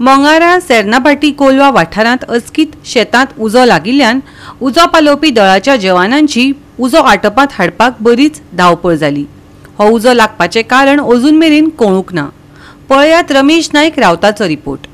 मंगारा सेर्नापाटी कोलवा वाठारांत अचकीत शेतांत उजो लागिल्ल्यान उजो पालोवपी दळाच्या जवानांची उजो आटोपांत हाडपाक बरीच धांवपळ जाली। हो उजो लागपाचें कारण अजून मेरेन कळूंक ना। पळयात रमेश नायक रावताचो रिपोर्ट।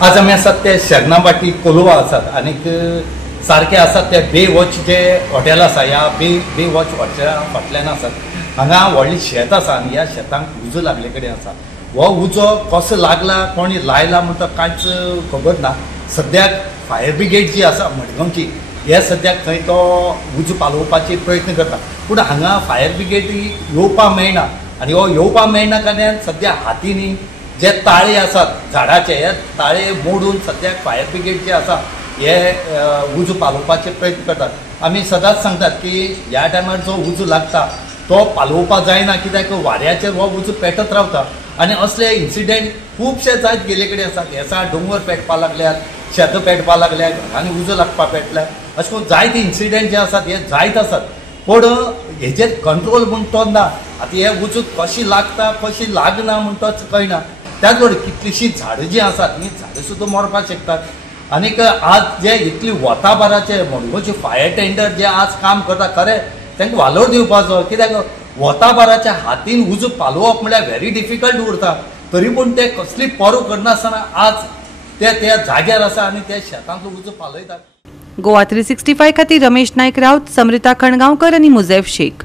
आज आम्ही आसात ते सेर्नापाटी कोलवा आसात आणि सारखे आसात ते बे वॉच जे हॉटेल आसा या बे वॉच हॉटेला फाटल्यान आसात। हांगा व्हडली शेत आसा आणि ह्या शेतांक उजो लागले कडेन आसा। हो उजो कसो लागला कोणी लायला म्हणटा कांयच खबर ना। सद्याक फायर ब्रिगेड जी आसा मडगांवची हे सद्याक थंय तो उजो पालोवपाचे प्रयत्न करता, पूण हांगा फायर ब्रिगेड येवपाक मेळना आणि हो येवपाक मेळना कारणान सद्या हातींनी जे ताळे आसात झाडाचे हे ताळे मोडून सद्याक फायर ब्रिगेड जे आसा हे उजो पालोवपाचे प्रयत्न करतात। आमी सदांच सांगतात की ह्या टायमार जो उजो लागता तो पालोवपाक जायना, कित्याक वाऱ्याचेर हो उजो पेटत रावता आणि असले इन्सिडेंट खूबशे जायत गेले कडेन आसात। ह्या दोंगर पेटपाक लागल्यात, शेतां पेटपाक लागल्यात आनी उजो लागपाक पेटल्या, अशें करून जायते इन्सिडेंट जे आसात हे जायत आसात। पण हेजेर कंट्रोल म्हूण तो ना। आतां हे उजो कशी लागता कशी लागना म्हूण तोच कळना। त्याच बरोबर कितलीशीं झाडां जी आसात ही झाडां सुद्दां मरपाक शकतात। आनीक आज जे इतली वताभराचे मडगांवचे फायर टेंडर जे आज काम करता खरें तांकां वालोर दिवपाचो, कित्याक वताभराच्या हातीन उजो पालोवप म्हळ्यार व्हेरी डिफिकल्ट उरता। तरी पूण ते कसली परो करनासतना आज त्या जाग्यार आसा आनी त्या शेतांतलो उजो पालयतात। गोवा 365 खातीर रमेश नायक रावत, समृता खणगांवकर आनी मुजेफ शेख।